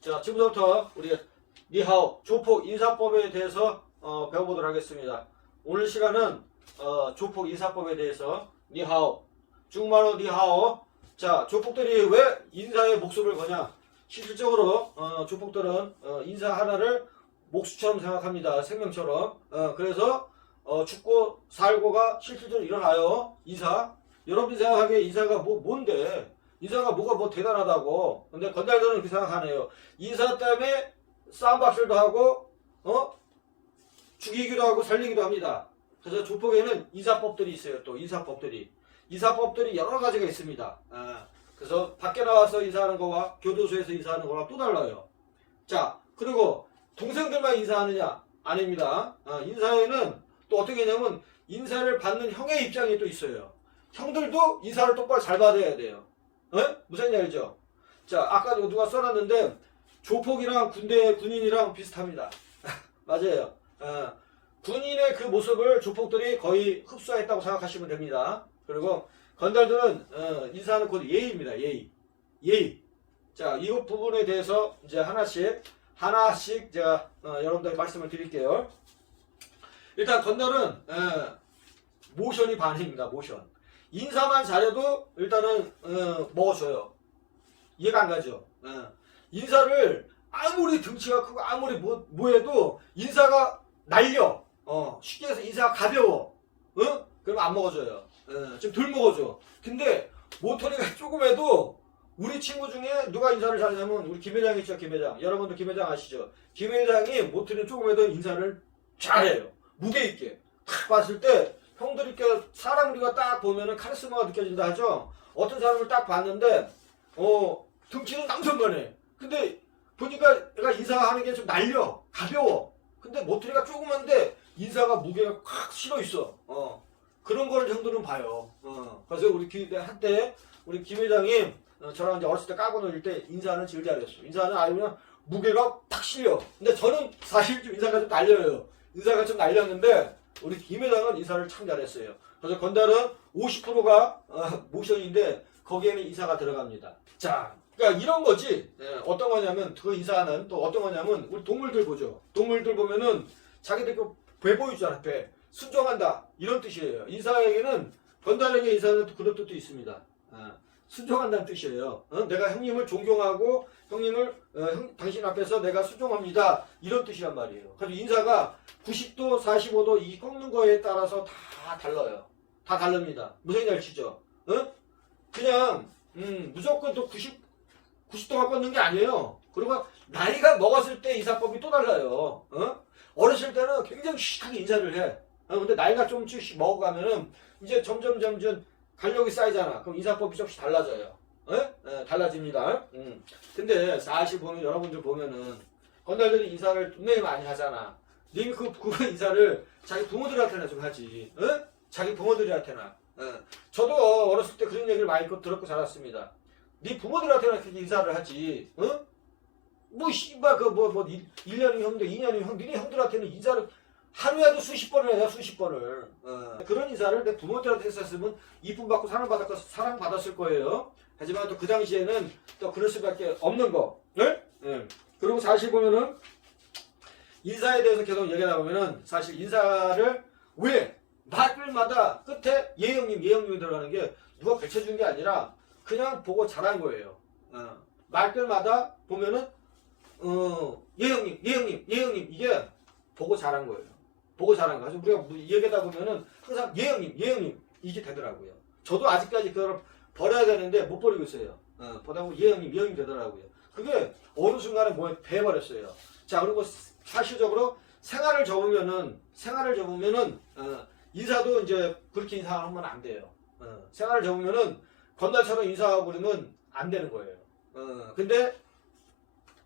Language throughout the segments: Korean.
자, 지금부터 우리 니하오 조폭 인사법에 대해서 배워보도록 하겠습니다. 오늘 시간은 조폭 인사법에 대해서 니하오 중국말로 니하오. 자, 조폭들이 왜 인사에 목숨을 거냐? 실질적으로 조폭들은 인사 하나를 목숨처럼 생각합니다. 생명처럼. 그래서 죽고 살고가 실질적으로 일어나요. 인사. 여러분이 생각하기에 인사가 뭔데? 인사가 뭐가 뭐 대단하다고. 근데 건달들은 그렇게 생각하네요. 인사 때문에 싸움박질도 하고 죽이기도 하고 살리기도 합니다. 그래서 조폭에는 인사법들이 있어요. 또 인사법들이 여러 가지가 있습니다. 그래서 밖에 나와서 인사하는 거와 교도소에서 인사하는 거랑 또 달라요. 자, 그리고 동생들만 인사하느냐? 아닙니다. 인사에는 또 어떻게 하냐면 인사를 받는 형의 입장이 또 있어요. 형들도 인사를 똑바로 잘 받아야 돼요. 무슨 얘기죠? 자, 아까 누가 써놨는데 조폭이랑 군인이랑 비슷합니다. 맞아요. 군인의 그 모습을 조폭들이 거의 흡수했다고 생각하시면 됩니다. 그리고 건달들은 인사하는 곧 예의입니다. 예의. 자, 이 부분에 대해서 이제 하나씩 제가 여러분들에게 말씀을 드릴게요. 일단 건달은 모션이 반입니다. 모션. 인사만 잘해도 일단은 먹어줘요. 이해가 안 가죠? 인사를 아무리 등치가 크고 아무리 뭐해도 인사가 날려. 쉽게 해서 인사가 가벼워. 그럼 안 먹어줘요. 좀 덜 먹어줘. 근데 모터리가 조금 해도 우리 친구 중에 누가 인사를 잘하냐면 우리 김 회장 있죠. 김 회장. 여러분도 김 회장 아시죠? 김 회장이 모터리 조금 해도 인사를 잘해요. 무게 있게. 딱 봤을 때 형들이 사람 우리가 딱 보면은 카리스마가 느껴진다 하죠. 어떤 사람을 딱 봤는데 등치는 남성만해. 근데 보니까 얘가 인사하는 게 좀 날려. 가벼워. 근데 모터리가 조그만데 인사가 무게가 확 실어 있어. 그런 걸 형들은 봐요. 그래서 한때 우리 김 회장이 저랑 이제 어렸을 때 까고 놀릴 때 인사는 제일 잘했어. 인사는 아니면 무게가 탁 실려. 근데 저는 사실 좀 인사가 좀 날려요. 인사가 좀 날렸는데 우리 김 회장은 인사를 참 잘했어요. 그래서 건달은 50%가 모션인데 거기에는 인사가 들어갑니다. 자, 그러니까 이런 거지. 어떤 거냐면 그 인사는 또 어떤 거냐면 우리 동물들 보죠. 동물들 보면은 자기들 배 보이잖아. 배. 순종한다. 이런 뜻이에요. 인사에게는 건달에게 인사는 그런 뜻도 있습니다. 순종한다는 뜻이에요. 내가 형님을 존경하고 형님을 당신 앞에서 내가 순종합니다. 이런 뜻이란 말이에요. 그래서 인사가 90도, 45도 이 꺾는 거에 따라서 다 달라요. 다 다릅니다. 무슨 얘기 알시죠? 그냥 무조건 또 90도가 꺾는 게 아니에요. 그리고 나이가 먹었을 때 인사법이 또 달라요. 어렸을 때는 굉장히 시크하게 인사를 해. 근데 나이가 좀씩 먹어가면은 이제 점점 간력이 쌓이잖아. 그럼 인사법이 조금씩 달라져요. 달라집니다. 근데 사실 보면 여러분들 보면은 건달들이 인사를 분명히 많이 하잖아. 님 그 인사를 자기 부모들한테나 좀 하지. 자기 부모들한테나. 저도 어렸을 때 그런 얘기를 많이 들었고 자랐습니다. 네 부모들한테나 그렇게 인사를 하지. 뭐 씨발 1년이면 형들 2년이면 형 니네 형들한테는 인사를 하루에도 수십 번을 해요. 수십 번을. 그런 인사를 내 부모들한테 했었으면 이쁨 받고 사랑받았을 거예요. 하지만 또 그 당시에는 또 그럴 수밖에 없는 거. 그리고 사실 보면은 인사에 대해서 계속 얘기하다 보면은 사실 인사를 왜 말글마다 끝에 예형님이 들어가는 게 누가 가르쳐준 게 아니라 그냥 보고 잘한 거예요. 말글마다 보면은 예형님 이게 보고 잘한 거예요. 보고 잘한 거. 그래서 우리가 얘기하다 보면은 항상 예형님 이게 되더라고요. 저도 아직까지 그걸 버려야 되는데 못 버리고 있어요. 보다 보면 예형님 되더라고요. 그게 어느 순간에 뭐에 배버렸어요. 자, 그리고 사실적으로 생활을 접으면은 인사도 이제 그렇게 인사하면 안 돼요. 생활을 접으면은 건달처럼 인사하고 그러면 안 되는 거예요. 근데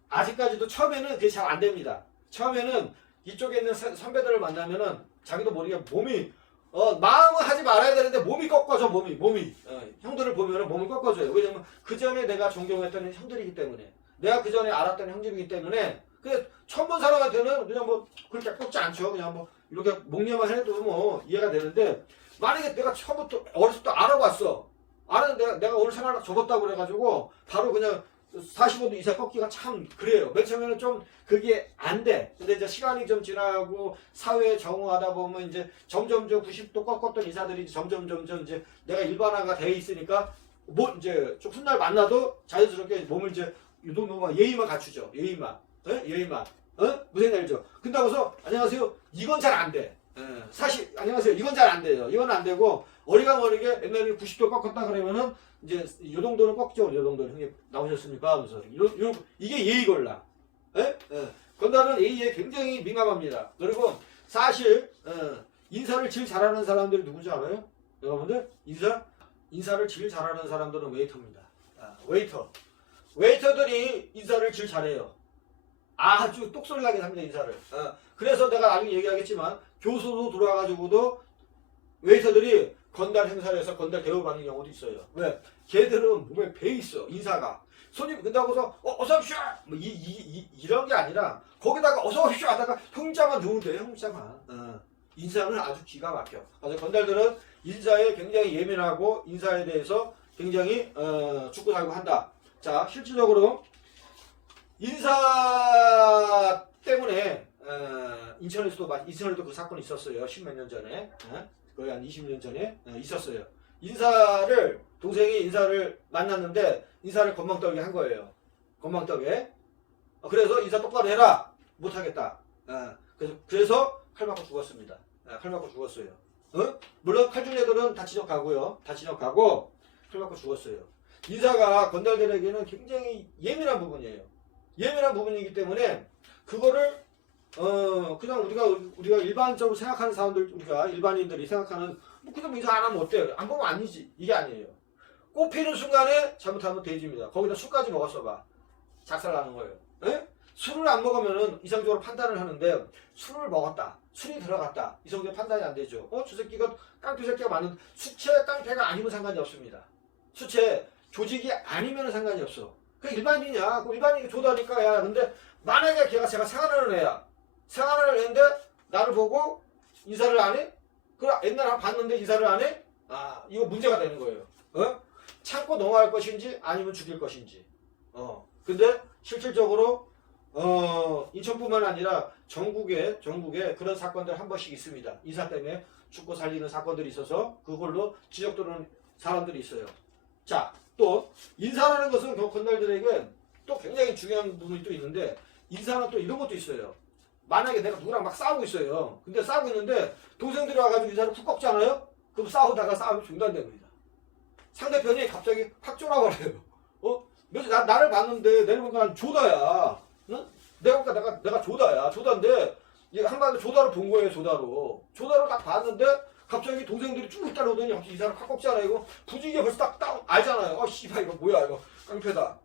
아직까지도 처음에는 그게 잘 안 됩니다. 처음에는 이쪽에 있는 선배들을 만나면은 자기도 모르게 몸이 마음은 하지 말아야 되는데 몸이 꺾어져. 몸이 형들을 보면은 몸을 꺾어져요. 왜냐면 그 전에 내가 존경했던 형들이기 때문에, 내가 그 전에 알았던 형들이기 때문에. 그 처음 본 사람한테는 그냥 뭐 그렇게 꺾지 않죠. 그냥 뭐 이렇게 목례만 해도 뭐 이해가 되는데, 만약에 내가 처음부터 어렸을 때 알아봤어. 알았는데 내가 오늘 생활 접었다고 그래가지고 바로 그냥 45도 이상 꺾기가 참 그래요. 맨 처음에는 좀 그게 안 돼. 근데 이제 시간이 좀 지나고 사회에 적응하다 보면 이제 점점 90도 꺾었던 이사들이 점점 이제 내가 일반화가 돼 있으니까 뭐 이제 좀 훗날 만나도 자연스럽게 몸을 이제 유동동만 예의만 갖추죠. 예의만. 예의만. 무슨 말이죠? 근다고서 안녕하세요. 이건 잘 안 돼. 사실 안녕하세요. 이건 잘 안 돼요. 이건 안 되고 어리광어리게 옛날에 90도 꺾었다 그러면은 이제 요 정도는 꺾죠. 요 정도는 형님 나오셨습니까? 하면서 이게 예의 걸라. 건달은 예의에 굉장히 민감합니다. 그리고 사실 인사를 제일 잘하는 사람들이 누군지 알아요? 여러분들 인사를 제일 잘하는 사람들은 웨이터입니다. 웨이터들이 인사를 제일 잘해요. 아주 똑소리 나게 합니다, 인사를. 그래서 내가 나중에 얘기하겠지만 교수로 들어와가지고도 웨이터들이 건달 행사에서 건달 대우받는 경우도 있어요. 왜? 걔들은 몸에 배 있어, 인사가. 손님 근다고서 어서 오십시오 뭐 이런 게 아니라 거기다가 어서 오십시오 하다가 형자만 넣으면 돼요. 형자만. 인사는 아주 기가 막혀. 그래서 건달들은 인사에 굉장히 예민하고 인사에 대해서 굉장히 죽고 살고 한다. 자, 실질적으로 인사 때문에 인천에서도 그 사건이 있었어요. 10몇 년 전에. 거의 한 20년 전에 있었어요. 동생이 인사를 만났는데 인사를 건망떨게 한 거예요. 건망떨게. 그래서 인사 똑바로 해라. 못하겠다. 그래서 칼 맞고 죽었습니다. 칼 맞고 죽었어요. 물론 칼준 애들은 다 진역가고요. 다 진역가고 칼 맞고 죽었어요. 인사가 건달들에게는 굉장히 예민한 부분이에요. 예민한 부분이기 때문에 그거를 그냥 우리가 일반적으로 생각하는 사람들, 우리가 일반인들이 생각하는 뭐 그냥 인사 안 하면 어때요? 안 보면 아니지. 이게 아니에요. 꽃피는 순간에 잘못하면 돼지입니다. 거기다 술까지 먹었어 봐. 작살나는 거예요. 술을 안 먹으면은 이성적으로 판단을 하는데 술을 먹었다. 술이 들어갔다. 이성적으로 판단이 안 되죠. 저 새끼가 깡패 새끼가 맞는 수채 깡패가 아니면 상관이 없습니다. 수채 조직이 아니면 상관이 없어. 그 일반인이야. 그 일반인이 조다니까 야. 근데 만약에 제가 생활하는 애야. 생활하는 애인데 나를 보고 인사를 안 해? 그래 옛날에 한번 봤는데 인사를 안 해? 이거 문제가 되는 거예요. 참고 넘어갈 것인지 아니면 죽일 것인지. 근데 실질적으로 인천뿐만 아니라 전국에 그런 사건들 한 번씩 있습니다. 인사 때문에 죽고 살리는 사건들이 있어서 그걸로 지적되는 사람들이 있어요. 자, 또 인사라는 것은 건달들에게 또 굉장히 중요한 부분이 또 있는데 인사는 또 이런 것도 있어요. 만약에 내가 누구랑 막 싸우고 있어요. 근데 싸우고 있는데 동생들이 와가지고 인사를 푹 꺾잖아요. 그럼 싸우다가 싸움이 중단됩니다. 상대편이 갑자기 확 쫄아버려요. 나를 봤는데 내가 보니까 조다야. 내가 보니까 내가 조다야. 조다인데 한마디로 조다를 본 거예요. 조다를 딱 봤는데 갑자기 동생들이 쭉 따라오더니 갑자기 이 사람 확 꺾잖아요. 이거 분위기가 벌써 딱 알잖아요. 씨발 이거 뭐야 이거 깡패다.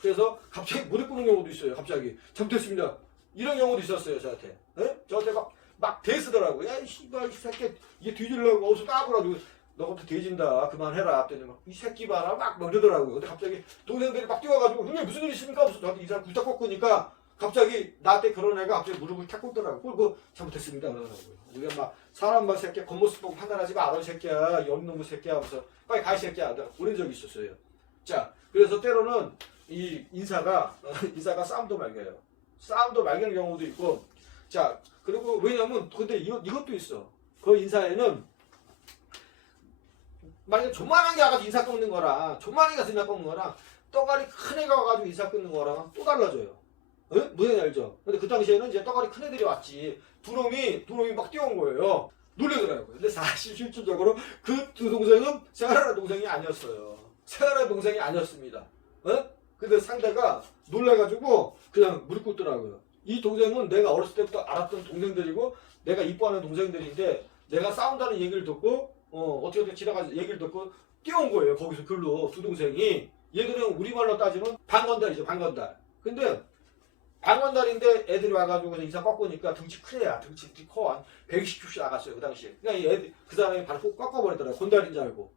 그래서 갑자기 무대 끄는 경우도 있어요. 갑자기 잘못했습니다. 이런 경우도 있었어요. 저한테 막 대쓰더라고요. 야, 이 씨발 이 새끼 이게 뒤질려고 어디서 까불어가지고 너부터 뒤진다. 그만해라. 했더니 이 새끼 봐라 막 이러더라고요. 근데 갑자기 동생들이 막 뛰어가지고 형님 무슨 일 있습니까? 무슨 저한테 이 사람 굴딱 꺾으니까 갑자기 나한테 그런 애가 갑자기 무릎을 탁 꿇더라고요. 그리고 잘못했습니다. 그러더라고요. 우리가 막 사람 막 새끼 겉모습 보고 판단하지 마라 이 새끼야. 연놈의 새끼야 하면서 빨리 가 이 새끼야. 내가 그런 적이 있었어요. 자, 그래서 때로는 이 인사가 싸움도 말겨요. 싸움도 말기는 경우도 있고. 자, 그리고 왜냐면 근데 이것도 있어. 그 인사에는 만약에 조만한 게 와가지고 인사 끊는 거랑 조만한 게 인사 끊는 거랑 떠가리 큰 애가 와가지고 인사 끊는 거랑 또 달라져요. 무슨 알죠? 근데 그 당시에는 이제 떠가리 큰 애들이 왔지. 두 놈이 막 뛰어온 거예요. 놀래더라고요. 근데 사실 실질적으로 그 두 동생은 생활하는 동생이 아니었어요. 생활하는 동생이 아니었습니다. 근데 상대가 놀래가지고 그냥 무릎 꿇더라고요. 이 동생은 내가 어렸을 때부터 알았던 동생들이고 내가 이뻐하는 동생들인데 내가 싸운다는 얘기를 듣고 어떻게 지나가서 얘기를 듣고 뛰어온 거예요. 거기서 글로 두 동생이. 얘들은 우리말로 따지면 방건달이죠. 방건달. 근데 방건달인데 애들이 와가지고 인사 꺾으니까 등치 큰 애야. 등치 커. 한 120cc 나갔어요. 그 당시에. 그러니까 그 사람이 바로 꼭 꺾어버리더라고요. 건달인 줄 알고.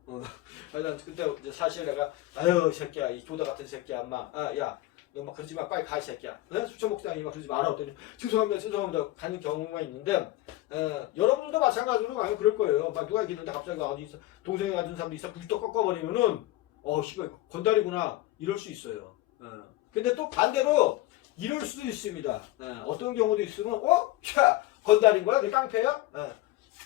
그래서 그때 이제 사실 내가 아유 이 새끼야. 이 조다 같은 새끼야. 엄마. 야. 너 막 그러지 마. 빨리 가 이 새끼야. 술 처먹다니 막 그러지 마라. 했더니 죄송합니다. 가는 경우가 있는데 여러분들도 마찬가지로 많이 그럴 거예요. 막 누가 있는데 갑자기 어디 동생이 가진 사람도 있어 90도 꺾어버리면은 씨발 건달이구나. 이럴 수 있어요. 근데 또 반대로 이럴 수도 있습니다. 어떤 경우도 있으면 야 건달인 거야? 너 깡패야?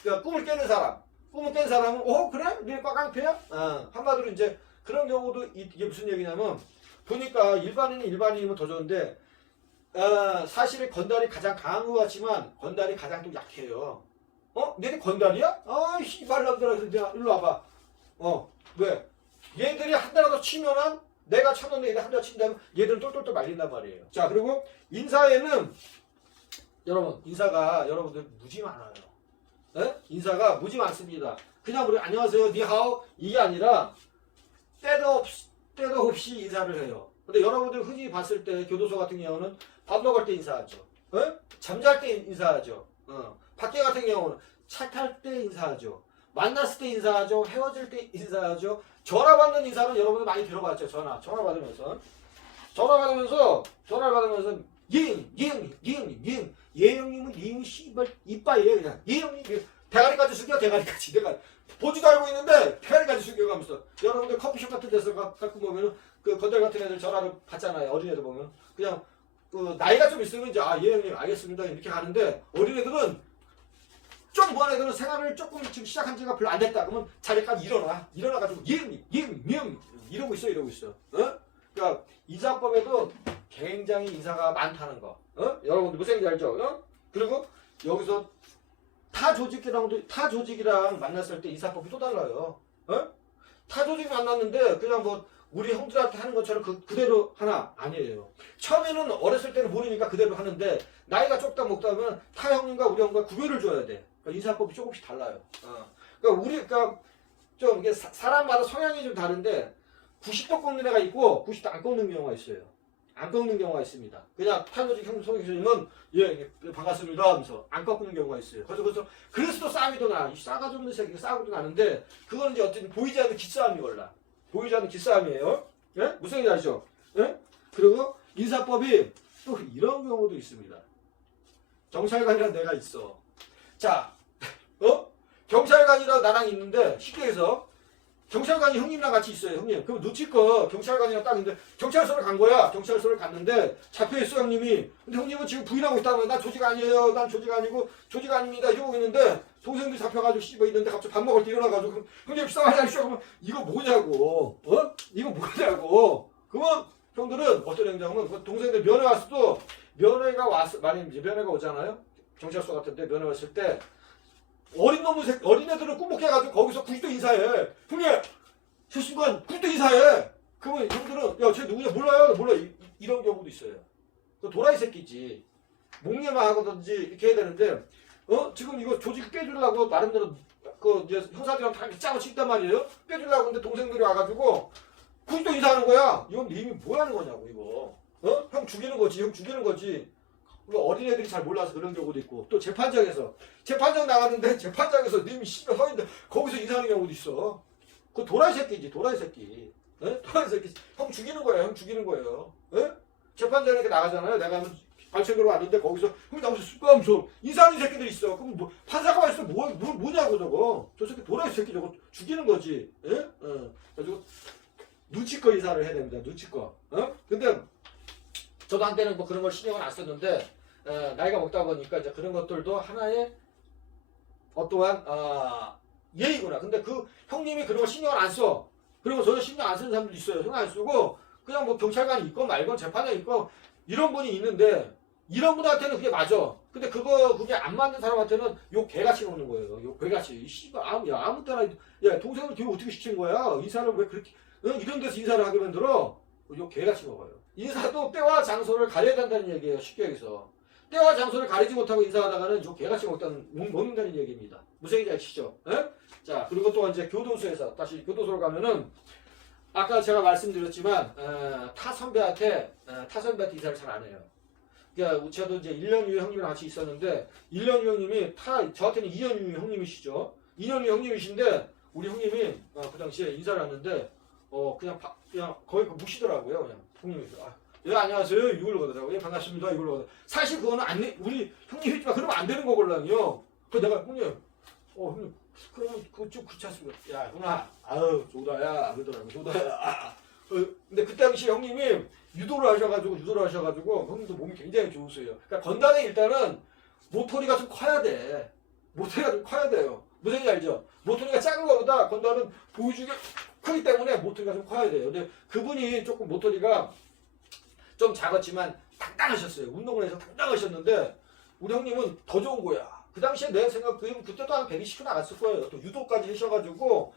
그러니까 꿈을 깨는 사람. 꿈을 깬 사람은 그래? 너가 깡패야? 한마디로 이제 그런 경우도 이게 무슨 얘기냐면 보니까 일반인이면 더 좋은데 사실은 건달이 가장 강한 것 같지만 건달이 가장 또 약해요. 너네 건달이야? 씨발놈들아 일로 와봐. 왜? 얘들이 한 대라도 치면은 내가 쳤는데 얘들 한 대 친다면 얘들은 똘똘똘 말린단 말이에요. 자 그리고 인사에는 여러분 인사가 여러분들 무지 많아요. 인사가 무지 많습니다. 그냥 우리 안녕하세요 니하오 이게 아니라 때도 없이 인사를 해요. 근데 여러분들 흔히 봤을 때 교도소 같은 경우는 밥 먹을 때 인사하죠. 잠잘 때 인사하죠. 밖에 같은 경우는 차 탈 때 인사하죠. 만났을 때 인사하죠. 헤어질 때 인사하죠. 전화 받는 인사는 여러분들 많이 들어봤죠. 전화 받으면서 예 형님은 님 씨발 이빠이래 그냥 예 형님 대가리까지 숙여 대가리까지 내가 보지도 알고 있는데 대가리까지 숙여가면서 여러분들 커피숍 같은 데서 가끔 보면은 그 건달 같은 애들 전화를 받잖아요. 어린애들 보면 그냥 그 나이가 좀 있으면 이제 예 형님 알겠습니다 이렇게 가는데 어린애들은 좀 뭐한 애들은 생활을 조금 지금 시작한 지가 별로 안 됐다 그러면 자리까지 일어나가지고 예 형님 이러고 있어. 그러니까 인사법에도 굉장히 인사가 많다는 거. 여러분들 무슨 얘기인지 알죠? 그리고 여기서 타 조직이랑 만났을 때 인사법이 또 달라요. 타 조직 만났는데 그냥 뭐 우리 형들한테 하는 것처럼 그대로 하나 아니에요. 처음에는 어렸을 때는 모르니까 그대로 하는데 나이가 쪽다 먹다 보면 타 형님과 우리 형과 구별을 줘야 돼. 그러니까 인사법이 조금씩 달라요. 그러니까 좀 이게 사람마다 성향이 좀 다른데 90도 꺾는 애가 있고 90도 안 꺾는 경우가 있어요. 안 꺾는 경우가 있습니다. 그냥 탄조직 형님은 예 반갑습니다 하면서 안 꺾는 경우가 있어요. 그래서 또 싸움이 더 나. 이 싸가지 없는 새끼가 싸우고 나는데 그거는 이제 어쨌든 보이지 않는 기싸움이 걸라. 보이지 않는 기싸움이에요. 예? 무슨 얘기 아시죠? 예? 그리고 인사법이 또 이런 경우도 있습니다. 경찰관이랑 내가 있어. 자, 경찰관이랑 나랑 있는데 쉽게 해서 경찰관이 형님이랑 같이 있어요. 형님. 그럼 눈치껏 경찰관이랑 딱 있는데 경찰서를 간 거야. 경찰서를 갔는데 잡혀있어 형님이. 근데 형님은 지금 부인하고 있다는 거야. 난 조직 아니에요. 난 조직 아니고 조직 아닙니다. 이러고 있는데 동생들이 잡혀가지고 씹어 있는데 갑자기 밥 먹을 때 일어나가지고 형님 싸워야죠. 그러면 이거 뭐냐고. 이거 뭐냐고. 그러면 형들은 어떤 행정은 그 동생들 면회 왔어도 면회가 왔어. 말이지 면회가 오잖아요. 경찰서 같은데 면회 왔을 때 어린애들은 꿈먹해가지고 거기서 90도 인사해. 형님, 저 순간 90도 인사해. 그러면 형들은, 쟤 누구냐? 몰라요? 몰라. 이런 경우도 있어요. 그 도라이 새끼지. 목례만 하거든지 이렇게 해야 되는데, 지금 이거 조직 빼주려고 나름대로 이제 형사들이랑 다 이렇게 짜고 친단 말이에요? 빼주려고 근데 동생들이 와가지고 90도 인사하는 거야. 이건 님이 뭐 하는 거냐고, 이거. 형 죽이는 거지. 어린애들이 잘 몰라서 그런 경우도 있고 또 재판장에서 재판장 나가는데 재판장에서 님이 씨발 서 있는데 거기서 인사하는 경우도 있어. 그 도라이 새끼지 도라이 새끼. 도라이 새끼. 형 죽이는 거예요. 재판장에 이렇게 나가잖아요. 내가 발표로 왔는데 거기서 형 나무서 쑥가면서 인사하는 새끼들이 있어. 그럼 뭐 판사가 와 있어 뭐냐고 저거. 저 새끼 도라이 새끼 저거 죽이는 거지. 그래가지고 눈치껏 인사를 해야 됩니다. 눈치껏. 근데 저도 한때는 뭐 그런 걸 신경을 안 썼는데 나이가 먹다 보니까 이제 그런 것들도 하나의 어떠한 예의구나. 근데 그 형님이 그런 걸 신경을 안 써. 그리고 저는 신경 안 쓰는 사람도 있어요. 신경 안 쓰고 그냥 뭐 경찰관이 있건 말건 재판장이 있건 이런 분이 있는데 이런 분한테는 그게 맞아. 근데 그게 안 맞는 사람한테는 욕 개같이 먹는 거예요. 욕 개같이. 씨발 아무 때나 야 동생을 교육 어떻게 시킨 거야? 인사를 왜 그렇게 이런 데서 인사를 하게 만들어? 욕 개같이 먹어요. 인사도 때와 장소를 가려야 된다는 얘기예요. 쉽게 얘기해서. 때와 장소를 가리지 못하고 인사하다가는 욕 개같이 먹는다는 얘기입니다. 무슨 얘기인지 아시죠? 자, 그리고 또 이제 교도소에서, 다시 교도소로 가면은, 아까 제가 말씀드렸지만, 타 선배한테 인사를 잘 안 해요. 그러니까, 저도 이제 1년 후에 형님이랑 같이 있었는데, 1년 후 형님이 저한테는 2년 후 형님이시죠. 2년 후 형님이신데, 우리 형님이, 그 당시에 인사를 하는데, 그냥 거의 무시더라고요. 그냥, 형님이. 예, 안녕하세요. 이걸로 가더라고요. 예, 반갑습니다. 이걸로 가더라고요. 사실 그거는 우리 형님 했지만 그러면 안 되는 거걸랑요. 그래서 내가 형님, 그러면 그거 좀 그렇지 않습니까? 야, 형아, 아유, 조다야. 그러더라고요. 조다야. 근데 그 당시 형님이 유도를 하셔가지고 형님도 몸이 굉장히 좋으세요. 그러니까 건단에 일단은 모터리가 좀 커야 돼. 모터리가 좀 커야 돼요. 무슨 얘기 알죠? 모터리가 작은 것보다 건단은 보여주기 크기 때문에 모터리가 좀 커야 돼요. 근데 그분이 조금 모터리가 좀 작았지만 당당하셨어요. 운동을 해서 당당하셨는데 우리 형님은 더 좋은 거야. 그 당시에 내 생각 그때도 한 120kg 나갔을 거예요. 또 유도까지 하셔가지고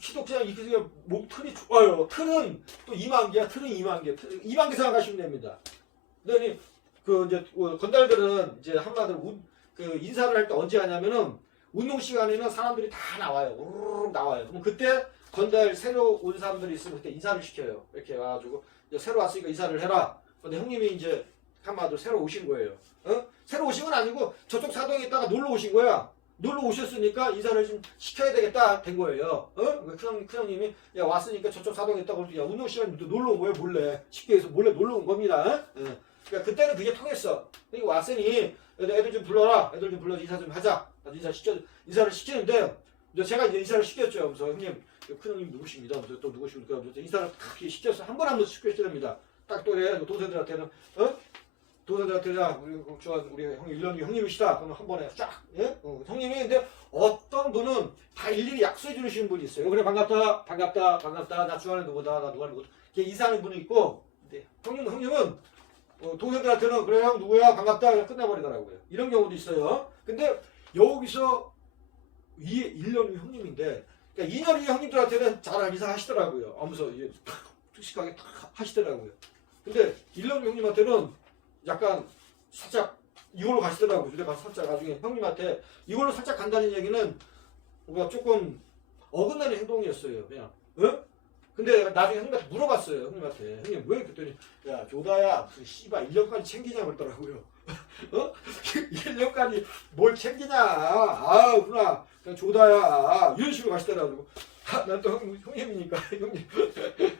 키도 그냥 이렇게 몸 튼이 좋아요. 튼은 또 2만 개야. 튼은 2만 개. 2만 개 생각하시면 됩니다. 그러니 그 이제 건달들은 이제 한마디로 그 인사를 할 때 언제 하냐면은 운동 시간에는 사람들이 다 나와요. 우르르 나와요. 그럼 그때 건달 새로 온 사람들이 있으면 그때 인사를 시켜요. 이렇게 와가지고 이제 새로 왔으니까 인사를 해라. 근데 형님이 이제 한마디로 새로 오신 거예요. 어? 새로 오신 건 아니고 저쪽 사동에 있다가 놀러 오신 거야. 놀러 오셨으니까 인사를 좀 시켜야 되겠다 된 거예요. 큰형님이 야 왔으니까 저쪽 사동에 있다고 야 운동 시간에 놀러 온 거예요. 몰래 쉽게 해서 몰래 놀러 온 겁니다. 그러니까 그때는 그게 통했어. 그러니까 왔으니 애들 좀 불러라. 애들 좀 불러서 인사 좀 하자. 나도 인사를 시키는데 제가 이제 인사를 시켰죠. 그래서 형님 큰형님 누구십니다. 그래서 또 누구십니까? 그래서 인사를 딱 시켰어. 한 번 한 번 시켜야 됩니다. 딱 또 그래 동생들한테는 우리 형님 1년 형님이시다. 그러면 한 번에 쫙 예? 형님이 근데 어떤 분은 다 일일이 약속해 주시는 분이 있어요. 그래 반갑다 나 좋아하는 누구다 나 누구하는 누구다 이렇게 인사하는 분이 있고 근데 형님은 동생들한테는 그래 형 누구야 반갑다 그냥 끝나버리더라고요. 이런 경우도 있어요. 근데 여기서 1년 후 형님인데 그러니까 2년 후 형님들한테는 잘 인사하시더라고요. 하면서 툭식하게 딱 하시더라고요. 근데 1년 후 형님한테는 약간 살짝 이걸로 가시더라고요. 근데 가서 살짝 나중에 형님한테 이걸로 살짝 간다는 얘기는 뭔가 조금 어긋나는 행동이었어요. 그냥 근데 나중에 형님한테 물어봤어요. 형님 왜 그랬더니 야 조다야 무슨 씨발 1년까지 챙기냐 그러더라고요. 1년까지 뭘 챙기냐 구나 그냥 조다야 이런 식으로 가시더라고요. 난 또 형님이니까 형님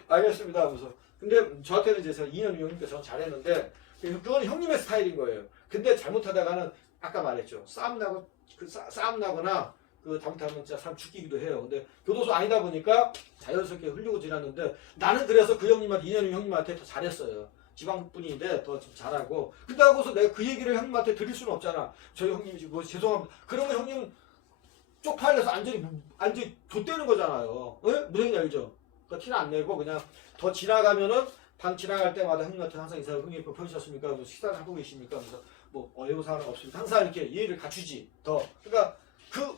알겠습니다 하면서 근데 저한테는 이제 2년 형님께 저는 잘했는데 그건 형님의 스타일인 거예요. 근데 잘못하다가는 아까 말했죠. 싸움 나거나 잘못하면 진짜 사람 죽기도 해요. 근데 교도소 아니다 보니까 자연스럽게 흘리고 지났는데 나는 그래서 그 형님한테 2년 형님한테 더 잘했어요. 지방분인데 더 잘하고 근데 하고서 내가 그 얘기를 형님한테 드릴 수는 없잖아. 저희 형님이 뭐 죄송합니다. 그러면 형님 쪽팔려서 완전히 좆되는 거잖아요. 무슨 얘기 알죠? 그 티는 안 내고 그냥 더 지나가면은 방 지나갈 때마다 형님한테 항상 인사를 형님 펴주셨습니까? 뭐 식사를 하고 계십니까? 그래서 뭐 애호사항은 없습니다. 항상 이렇게 예의를 갖추지 더. 그러니까 그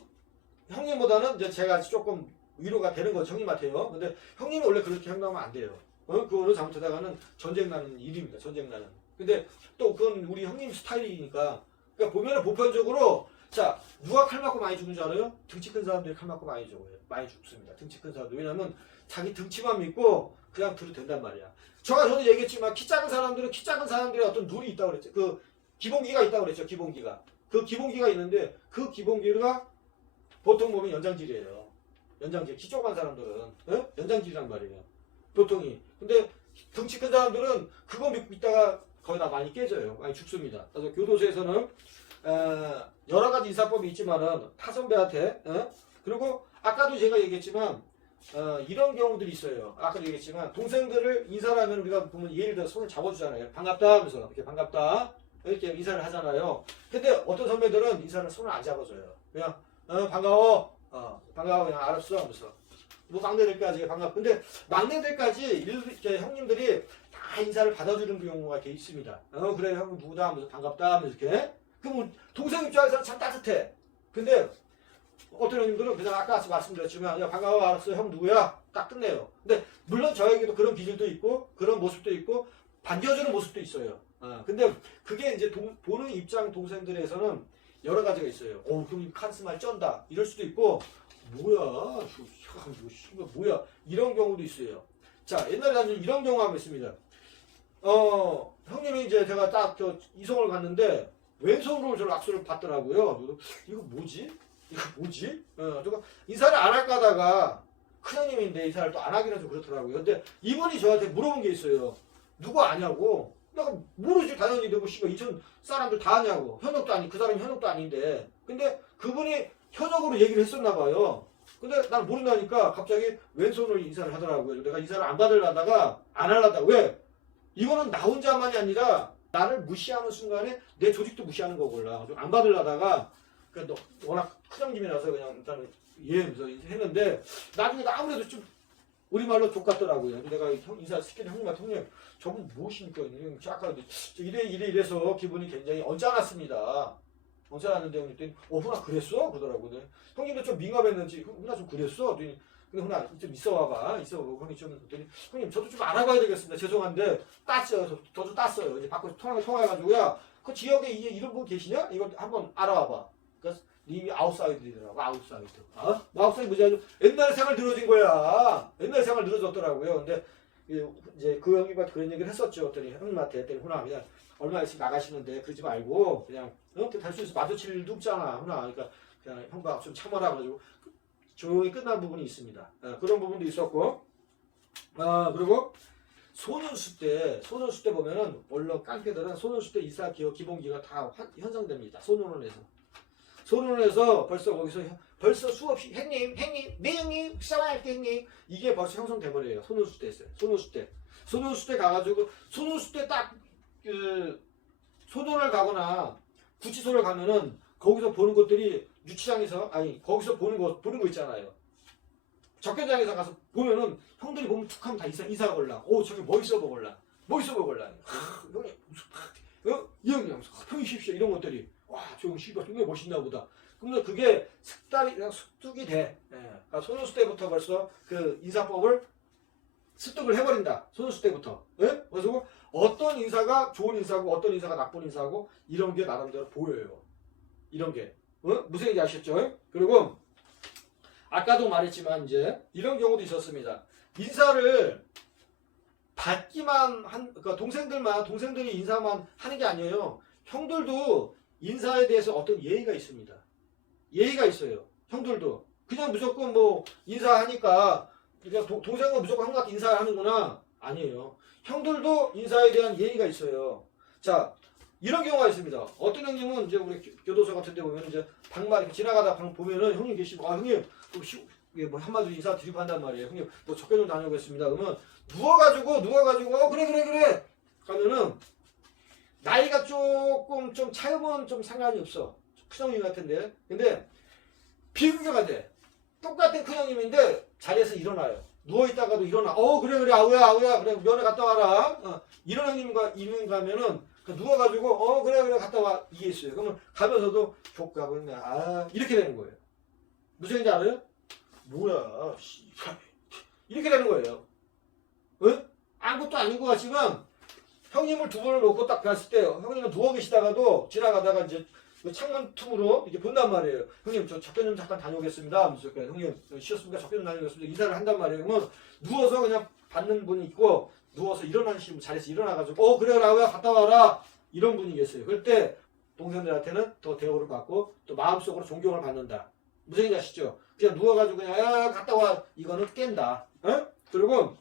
형님보다는 이제 제가 조금 위로가 되는 거죠 형님한테요. 근데 형님이 원래 그렇게 행동하면 안 돼요. 그거를 잘못하다가는 전쟁 나는 일입니다. 전쟁 나는. 근데 또 그건 우리 형님 스타일이니까. 그러니까 보면은 보편적으로 자 누가 칼 맞고 많이 죽는 줄 알아요? 등치 큰 사람들이 칼 맞고 많이 죽어요. 많이 죽습니다. 등치 큰 사람들. 왜냐면 자기 등치만 믿고 그냥 들어도 된단 말이야. 저는 얘기했지만 키 작은 사람들의 어떤 룰이 있다고 그랬죠. 그 기본기가 있다고 그랬죠. 기본기가. 그 기본기가 있는데 그 기본기가 보통 보면 연장질이에요. 연장질. 키 조그만 사람들은 연장질이란 말이에요. 보통이. 근데 등치 큰 사람들은 그거 믿고 있다가 거의 다 많이 깨져요. 많이 죽습니다. 그래서 교도소에서는 여러 가지 인사법이 있지만은 타선배한테 그리고 아까도 제가 얘기했지만 이런 경우들이 있어요. 아까도 얘기했지만 동생들을 인사를 하면 우리가 보면 예를 들어 손을 잡아주잖아요. 반갑다 하면서 이렇게 반갑다 이렇게 인사를 하잖아요. 근데 어떤 선배들은 인사를 손을 안 잡아줘요. 그냥 반가워 반가워 그냥 알았어 하면서 뭐 막내들까지 반갑. 근데 막내들까지 이렇게 형님들이 다 인사를 받아주는 경우가 이렇게 있습니다. 그래 형 누구다 하면서 반갑다 하면서 이렇게. 그럼 동생 입장에서는 참 따뜻해. 근데 어떤 형님들은 그냥 아까 말씀드렸지만 야 반가워 알았어 형 누구야 딱 끝내요. 근데 물론 저에게도 그런 기질도 있고 그런 모습도 있고 반겨주는 모습도 있어요. 근데 그게 이제 보는 입장 동생들에서는 여러 가지가 있어요. 형님 카리스마 쩐다 이럴 수도 있고 뭐야 뭐야 이런 경우도 있어요. 자 옛날에 나는 이런 경우 한번 있습니다. 형님이 이제 제가 딱 이성을 갔는데 왼손으로 저를 악수를 받더라고요. 이거 뭐지? 제가 인사를 안 할까 하다가 큰형님인데 인사를 또 안 하기는 좀 그렇더라고요. 근데 이분이 저한테 물어본 게 있어요. 누구 아냐고. 내가 모르지 당연히. 내가 씨발 이천 사람들 다 아냐고. 현역도 아니 그 사람이 현역도 아닌데. 근데 그분이 현역으로 얘기를 했었나 봐요. 근데 난 모른다니까 갑자기 왼손으로 인사를 하더라고요. 내가 인사를 안 받으려다가 안 하려다. 왜? 이거는 나 혼자만이 아니라 나를 무시하는 순간에 내 조직도 무시하는 거골라. 안 받으려다가 그러니까 워낙 큰 형님이라서 그냥 일단은 하면서 했는데 나중에 아무래도 좀 우리말로 족같더라고요. 내가 인사 시키는 형님한테 형님 저분 무엇입니까? 아까 이래서 기분이 굉장히 언짢았습니다. 언짢았는데 형님 훈아 그랬어? 그러더라고요. 형님도 좀 민감했는지 훈아 좀 그랬어? 근데 훈아 좀 있어봐봐. 형님 좀 그랬더니 형님 저도 좀 알아봐야 되겠습니다. 죄송한데 땄어요. 저도 땄어요. 이제 바꿔서 통화해가지고야 그 지역에 이런 분 계시냐? 이거 한번 알아봐봐. 그래서 님이 아웃사이드더라고. 아웃사이드. 아웃사이드 뭐지? 옛날 생활 늘어진 거야. 옛날 생활 늘어졌더라고요. 근데 이제 그 형님한테 그런 얘기를 했었죠. 그랬더니 형님한테 했더니 훈아 그냥 얼마 있으면 나가시는데 그러지 말고 그냥 이렇게 달 수 있어. 마주칠 일도 없잖아. 훈아. 그러니까 그냥 형봐 좀 참아라. 그래가지고 조용히 끝난 부분이 있습니다. 그런 부분도 있었고. 그리고 소년수 때 보면은 원래 깡패들은 소년수 때 이사 기본기가 다 형성됩니다. 소년원에서 벌써 수없이 형님 네 형님 식사할 때 형님 이게 벌써 형성돼 버려요. 소년수 때 했어요. 소년수 때 가가지고 소년수 때 딱 그 소년을 가거나 구치소를 가면은 거기서 보는 것들이 유치장에서 거기서 보는 거 있잖아요. 적개장에서 가서 보면은 형들이 보면 툭 하면 다 이사 걸라. 저기 뭐 있어 보걸라. 형님 이 형님 형이 쉽시오 이런 것들이 와 저형 씨발 정말 멋있나 보다. 그러면 그게 습득이 돼. 그러니까 소년수 때부터 벌써 그 인사법을 습득을 해버린다. 소년수 때부터. 그래서 어떤 인사가 좋은 인사고 어떤 인사가 나쁜 인사고 이런 게 나름대로 보여요. 이런 게 무슨 얘기 아셨죠? 그리고 아까도 말했지만 이제 이런 경우도 있었습니다. 인사를 받기만 그러니까 동생들이 인사만 하는 게 아니에요. 형들도 인사에 대해서 어떤 예의가 있습니다. 예의가 있어요. 형들도 그냥 무조건 뭐 인사하니까 그냥 동생은 무조건 형한테 인사하는구나 아니에요. 형들도 인사에 대한 예의가 있어요. 자 이런 경우가 있습니다. 어떤 형님은 이제 우리 교도소 같은 데 보면 이제 방만 이렇게 지나가다 보면은 형님 계시고 형님 뭐 한마디로 인사 드리고 한단 말이에요. 형님 뭐 적게 좀 다녀오겠습니다. 그러면 누워가지고 그래 가면은 나이가 조금 좀 차이면 좀 상관이 없어. 큰 형님 같은데 근데 비교가 돼. 똑같은 큰 형님인데 자리에서 일어나요. 누워있다가도 일어나. 그래 아우야 그래 면회 갔다 와라. 이런 형님과 있는가 하면은 누워가지고 그래 갔다 와 이게 있어요. 그러면 가면서도 족가고 있네. 이렇게 되는 거예요. 무슨 얘기인지 알아요? 뭐야 이렇게 되는 거예요. 아무것도 아닌 것 같지만 형님을 두 분을 놓고 딱 갔을 때 형님은 누워 계시다가도 지나가다가 이제 창문 틈으로 이렇게 본단 말이에요. 형님 저 적견 좀 잠깐 다녀오겠습니다 하면서 형님 쉬었습니까? 적견 좀 다녀오겠습니다. 인사를 한단 말이에요. 그러면 누워서 그냥 받는 분이 있고 누워서 일어나시면 자리에서 일어나가지고 그래 라우야 갔다 와라 이런 분이 계세요. 그럴 때 동생들한테는 더 대우를 받고 또 마음속으로 존경을 받는다. 무슨 얘기 아시죠? 그냥 누워가지고 그냥 갔다 와 이거는 깬다. 그리고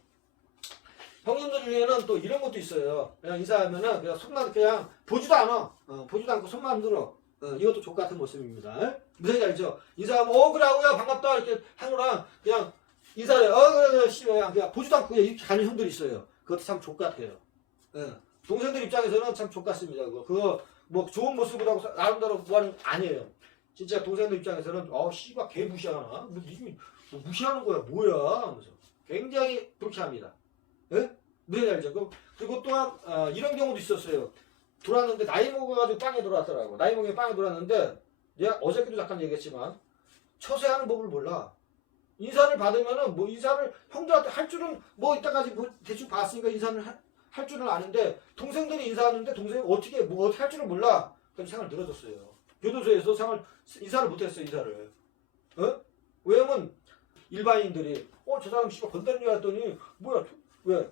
형님들 중에는 또 이런 것도 있어요. 그냥 인사하면은 그냥 손만 그냥 보지도 않아. 보지도 않고 손만 들어. 이것도 족같은 모습입니다. 무슨 얘기 알죠? 인사하면 그래 아우야 반갑다 이렇게 하느라 그냥 인사를 그래 씨발 그냥 보지도 않고 그냥 이렇게 가는 형들이 있어요. 그것도 참 족같아요. 동생들 입장에서는 참 족같습니다. 그거 뭐 좋은 모습이라고 나름대로 뭐하는 아니에요. 진짜 동생들 입장에서는 씨발 개 무시하나? 뭐 무시하는 거야 뭐야? 하면서 굉장히 불쾌합니다. 무슨 알죠? 그리고 또한 이런 경우도 있었어요. 들어왔는데 나이 먹어가지고 빵에 들어왔더라고. 나이 먹에 빵에 들어왔는데 내가 어저께도 잠깐 얘기했지만 처세하는 법을 몰라. 인사를 받으면은 뭐 인사를 형들한테 할 줄은 뭐 이따까지 뭐 대충 봤으니까 인사를 할 줄은 아는데 동생들이 인사하는데 동생이 어떻게 할 줄을 몰라. 그럼 생활 늘어졌어요. 교도소에서 인사를 못했어요. 인사를. 왜냐면 일반인들이 저 사람 씨발 건달인 줄 알았더니 뭐야 왜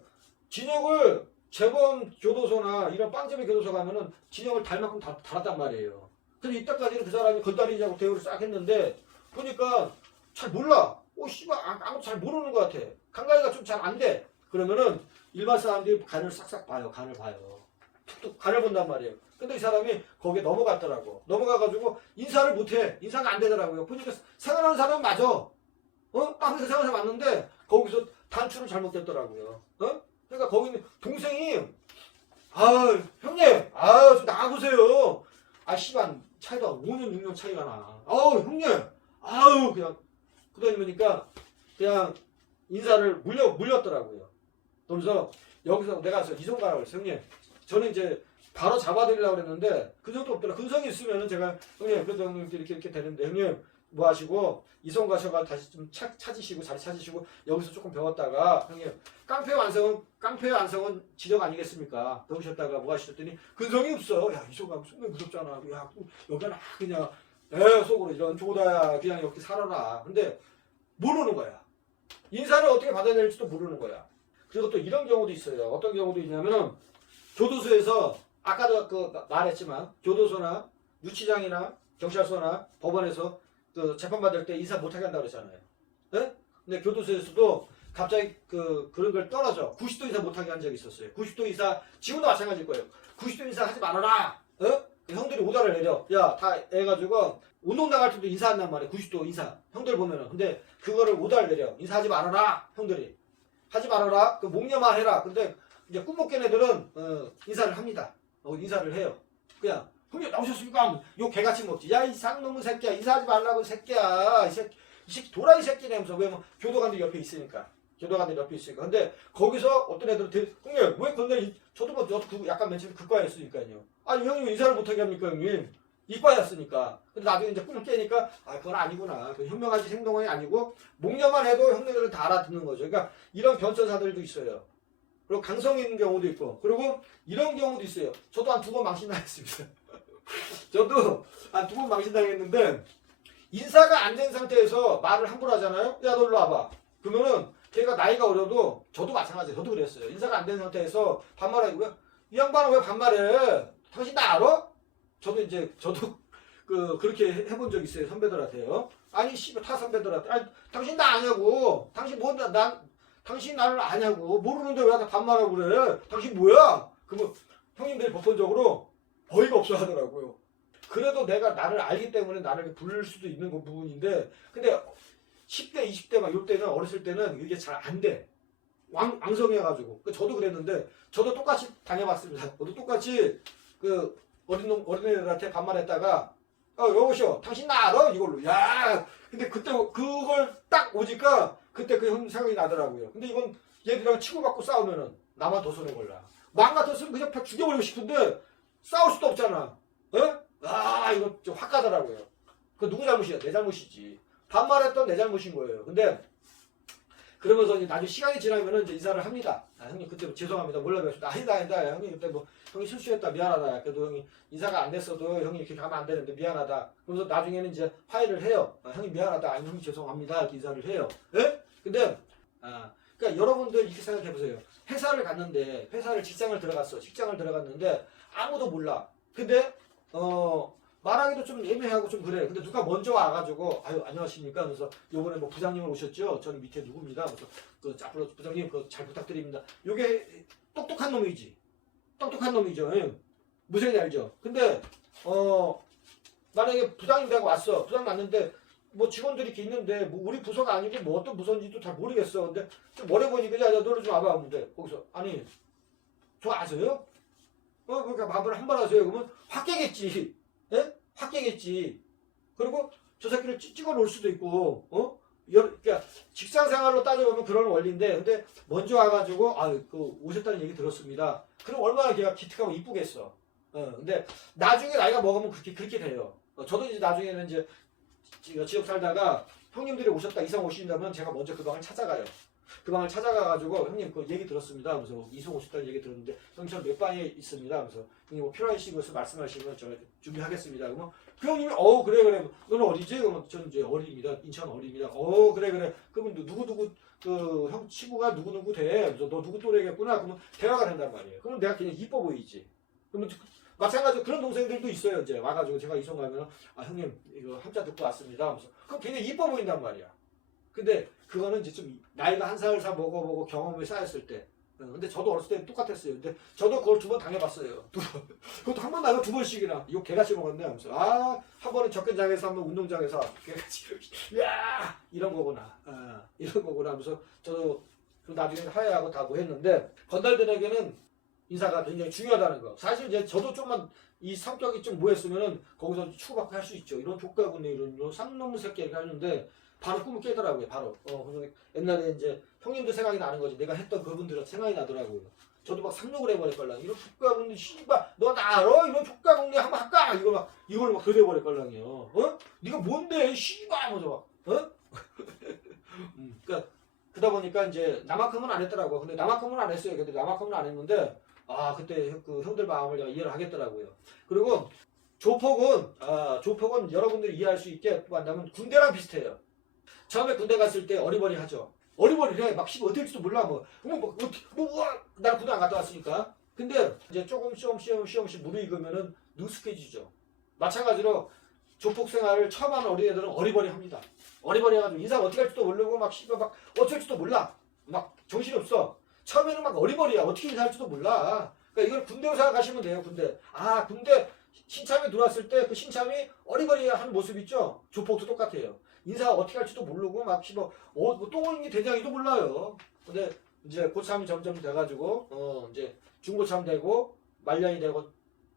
진역을 재범 교도소나 이런 빵집의 교도소 가면은 진영을 달 만큼 달았단 말이에요. 근데 이때까지는 그 사람이 건달이냐고 대우를 싹 했는데 보니까 잘 몰라. 씨발 아무도 잘 모르는 것 같아. 간간이가 좀 잘 안 돼. 그러면은 일반 사람들이 간을 싹싹 봐요. 간을 봐요. 툭툭 간을 본단 말이에요. 근데 이 사람이 거기에 넘어갔더라고. 넘어가가지고 인사를 못해. 인사가 안 되더라고요. 보니까 생활하는 사람은 맞아. 딱 세상에서 왔는데 거기서 단추를 잘못됐더라고요. 그러니까 거기 있는 동생이 형님 좀 나가보세요. 씨발 차이가 5년 6년 차이가 나. 형님 그냥 그러다 보니까 그냥 인사를 물렸더라고요. 그러면서 여기서 내가 이송가라고 그랬어요. 형님 저는 이제 바로 잡아드리려고 그랬는데 그 정도 없더라. 근성이 있으면은 제가 형님 그래도 형님 이렇게 되는데 형님 뭐 하시고 이송 가셔가 다시 좀 찾으시고 자리 찾으시고 여기서 조금 배웠다가 형님 깡패 완성은 지력 아니겠습니까? 배우셨다가 뭐 하셨더니 근성이 없어. 야 이송 가면 정말 무섭잖아. 야 여기 하나 그냥 속으로 이런 조다야 그냥 이렇게 살아라. 근데 모르는 거야. 인사를 어떻게 받아야 될지도 모르는 거야. 그리고 또 이런 경우도 있어요. 어떤 경우도 있냐면은 교도소에서 아까도 말했지만 교도소나 유치장이나 경찰서나 법원에서 재판 받을 때 인사 못하게 한다고 그랬잖아요. 네? 근데 교도소에서도 갑자기 그런 걸 떨어져 90도 인사 못하게 한 적이 있었어요. 90도 인사 지금도 마찬가지일 거예요. 90도 인사 하지 말아라. 형들이 오다를 내려. 다 해가지고 운동 나갈 때도 인사한단 말이에요. 90도 인사. 형들 보면은. 근데 그거를 오다를 내려. 인사하지 말아라. 형들이. 하지 말아라. 목념화 해라. 근데 이제 꿈못 깬 애들은 인사를 합니다. 인사를 해요. 그냥 형님 나오셨습니까? 요 개같이 먹지. 야 이 상놈의 새끼야. 인사하지 말라고 새끼야. 이 새끼 도라이 새끼네 하면서 왜 교도관들 옆에 있으니까. 근데 거기서 어떤 애들은 형님 왜 근데 저도 약간 맨 처음에 그과였으니까요. 형님 인사를 못하게 합니까 형님? 이과였으니까. 근데 나중에 이제 꿈을 깨니까 그건 아니구나. 그 현명한 행동이 아니고 목념만 해도 형님들은 다 알아듣는 거죠. 그러니까 이런 변천사들도 있어요. 그리고 강성 있는 경우도 있고 그리고 이런 경우도 있어요. 저도 한 2번 망신당했습니다. 저도 한 2번 망신당했는데 인사가 안 된 상태에서 말을 함부로 하잖아요. 야 너 일로 와봐. 그러면은 걔가 나이가 어려도 저도 마찬가지예요. 저도 그랬어요. 인사가 안 된 상태에서 반말하고 이 양반은 왜 반말해? 당신 나 알아? 저도 그렇게 해본 적 있어요. 선배들한테요. 씨발 타 선배들한테 당신 나 아냐고. 당신 나를 아냐고. 모르는데 왜 나한테 반말하고 그래? 당신 뭐야? 그러면 형님들이 보편적으로 어이가 없어 하더라고요. 그래도 내가 나를 알기 때문에 나를 부를 수도 있는 부분인데 근데 10대, 20대 막 이때는 어렸을 때는 이게 잘 안 돼. 왕성해가지고. 저도 그랬는데 저도 똑같이 당해봤습니다. 저도 똑같이 어린애들한테 반말했다가 여보시오 당신 나 알아? 이걸로. 야 근데 그때 그걸 딱 오니까 그때 생각이 나더라고요. 근데 이건 얘들이랑 치고받고 싸우면은 나만 더 손해볼라. 마음 같았으면 그냥 죽여버리고 싶은데 싸울 수도 없잖아. 이거 좀 확 가더라고요. 누구 잘못이야? 내 잘못이지. 반말했던 내 잘못인 거예요. 근데 그러면서 이제 나중에 시간이 지나면은 이제 인사를 합니다. 형님 그때 죄송합니다. 몰라뵙습니다. 아니다. 형님 그때 형이 실수했다. 미안하다. 그래도 형이 인사가 안 됐어도 형이 이렇게 가면 안 되는데 미안하다. 그러면서 나중에는 이제 화해를 해요. 형님 미안하다. 형님 죄송합니다. 이렇게 인사를 해요. 근데 그러니까 여러분들 이렇게 생각해 보세요. 직장을 들어갔는데 아무도 몰라. 근데 말하기도 좀 애매하고 좀 그래. 근데 누가 먼저 와가지고 안녕하십니까? 그래서 요번에 부장님을 오셨죠? 저는 밑에 누구입니다. 그래서 앞으로 부장님 잘 부탁드립니다. 요게 똑똑한 놈이지. 똑똑한 놈이죠. 무색이 알죠? 근데 만약에 부장님 내가 왔어. 부장님 왔는데 직원들이 이렇게 있는데 우리 부서가 아니고 어떤 부서인지도 잘 모르겠어. 근데 좀 머리 보니까 야 너를 좀 와봐. 근데 거기서 저 아세요? 그러니까 밥을 한 번 하세요. 그러면 확 깨겠지. 확 깨겠지. 그리고 저 새끼를 찍어 놓을 수도 있고, 그러니까 직장 생활로 따져보면 그런 원리인데, 근데 먼저 와가지고, 오셨다는 얘기 들었습니다. 그럼 얼마나 걔가 기특하고 이쁘겠어. 근데 나중에 나이가 먹으면 그렇게 돼요. 저도 이제 나중에는 이제 지역 살다가 형님들이 오셨다, 이상 오신다면 제가 먼저 그 방을 찾아가요. 그 방을 찾아가가지고 형님 얘기 들었습니다. 그래서 이송 오셨다는 얘기 들었는데 형님 저는 몇 방에 있습니다. 그래서 형님 필요하신 것을 말씀하시면 제가 준비하겠습니다. 그러면 그 형님이 그래 너는 어디지? 그러면 저는 이제 어리입니다. 인천 어리입니다. 그래 그러면 누구 형 친구가 누구 돼? 그래서 너 누구 또래겠구나. 그러면 대화가 된단 말이에요. 그러면 내가 그냥 이뻐 보이지. 그러면 마찬가지로 그런 동생들도 있어요. 이제 와가지고 제가 이송 가면 형님 이거 함자 듣고 왔습니다. 하면서 그럼 굉장히 이뻐 보인단 말이야. 근데 그거는 이제 좀 나이가 한 살 먹어보고 경험이 쌓였을 때. 근데 저도 어렸을 때는 똑같았어요. 근데 저도 그걸 2번 당해봤어요. 2번. 그것도 한 번도 번 나고 2번씩이나 욕 개같이 먹었네 하면서 한 번은 접근장에서 한 번 운동장에서 개같이 야 이런 거구나 이런 거구나 하면서 저도 나중에 하야하고 다 뭐 했는데 건달들에게는 인사가 굉장히 중요하다는 거. 사실 이제 저도 좀만 이 성격이 좀 뭐했으면은 거기서 추구받고 할 수 있죠. 이런 족가군네 이런 쌍놈의 새끼 이렇게 하는데 바로 꿈을 깨더라고요. 바로. 그래서 옛날에 이제 형님도 생각이 나는 거지. 내가 했던 그분들은 생각이 나더라고요. 저도 막 상욕을 해버릴걸랑. 이런 족가군네 씨발 너 나 알아? 이런 족가군네 한번 할까? 이걸 막 그려버릴걸랑이요. 네가 뭔데 씨발 하면서 막 그러니까 그러다 보니까 이제 나만큼은 안 했더라고. 근데 나만큼은 안 했어요. 근데 나만큼은 안 했는데 그때 그 형들 마음을 내가 이해를 하겠더라고요. 그리고 조폭은 여러분들이 이해할 수 있게 또 한다면 군대랑 비슷해요. 처음에 군대 갔을 때 어리버리하죠. 어리버리해. 막 어떻게 될지도 몰라. 나는 군대 안 갔다 왔으니까. 근데 이제 조금씩 무르익으면은 능숙해지죠. 마찬가지로 조폭 생활을 처음 하는 어린애들은 어리버리합니다. 어리버리해가지고 인사 어떻게 할지도 모르고 막 어쩔지도 몰라. 막 정신없어. 처음에는 막 어리버리야. 어떻게 인사할지도 몰라. 그러니까 이걸 군대로 생각하시면 돼요. 군대. 군대 신참에 들어왔을 때 그 신참이 어리버리하는 모습 있죠. 조폭도 똑같아요. 인사 어떻게 할지도 모르고 막 똥이 대장이도 몰라요. 근데 이제 고참이 점점 돼가지고 이제 중고참 되고 말년이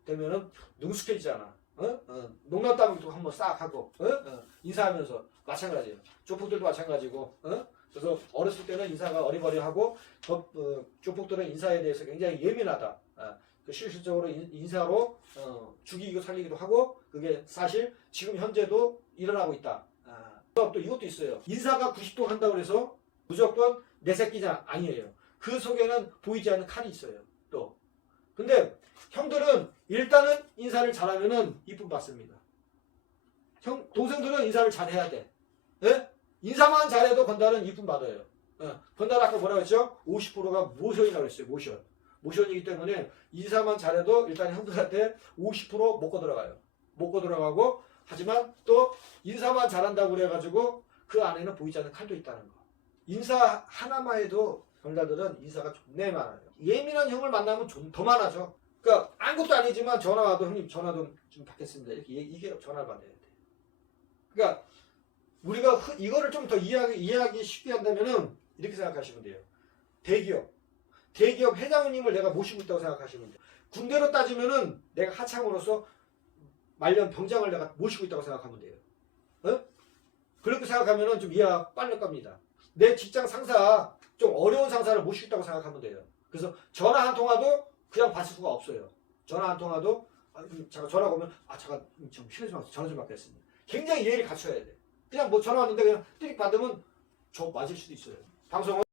되면은 능숙해지잖아. 농락 따먹기도 한번 싹 하고 인사하면서 마찬가지예요. 조폭들도 마찬가지고 그래서 어렸을 때는 인사가 어리버리하고 조폭들은 인사에 대해서 굉장히 예민하다. 실질적으로 인사로 죽이고 살리기도 하고 그게 사실 지금 현재도 일어나고 있다. 또 이것도 있어요. 인사가 90도 한다고 해서 무조건 내 새끼자 아니에요. 그 속에는 보이지 않는 칼이 있어요. 또 근데 형들은 일단은 인사를 잘하면은 이쁨 받습니다. 동생들은 인사를 잘해야 돼. 예? 인사만 잘해도 건달은 이쁨 받아요. 건달 아까 뭐라고 했죠? 50%가 모션이라고 했어요. 모션이기 때문에 인사만 잘해도 일단 형들한테 50% 먹고 들어가요. 먹고 들어가고 하지만 또 인사만 잘한다고 그래가지고 그 안에는 보이지 않는 칼도 있다는 거. 인사 하나만 해도 건달들은 인사가 존내 많아요. 예민한 형을 만나면 더 많아져. 그러니까 아무것도 아니지만 전화 와도 형님 전화도 좀 받겠습니다. 이게 전화를 받아야 돼. 그러니까 우리가 이거를 좀 더 이해하기 쉽게 한다면은 이렇게 생각하시면 돼요. 대기업 회장님을 내가 모시고 있다고 생각하시면 돼요. 군대로 따지면은 내가 하창으로서 말년 병장을 내가 모시고 있다고 생각하면 돼요. 그렇게 생각하면은 좀 이해가 빠를 겁니다. 내 직장 상사 좀 어려운 상사를 모시고 있다고 생각하면 돼요. 그래서 전화 한 통화도 그냥 받을 수가 없어요. 전화 한 통화도 잠깐 전화가 오면 잠깐 좀 실례 좀 전화 좀 받겠습니다. 굉장히 예의를 갖춰야 돼. 그냥 뭐 전화 왔는데 그냥 띠릭 받으면 저 맞을 수도 있어요. 방송은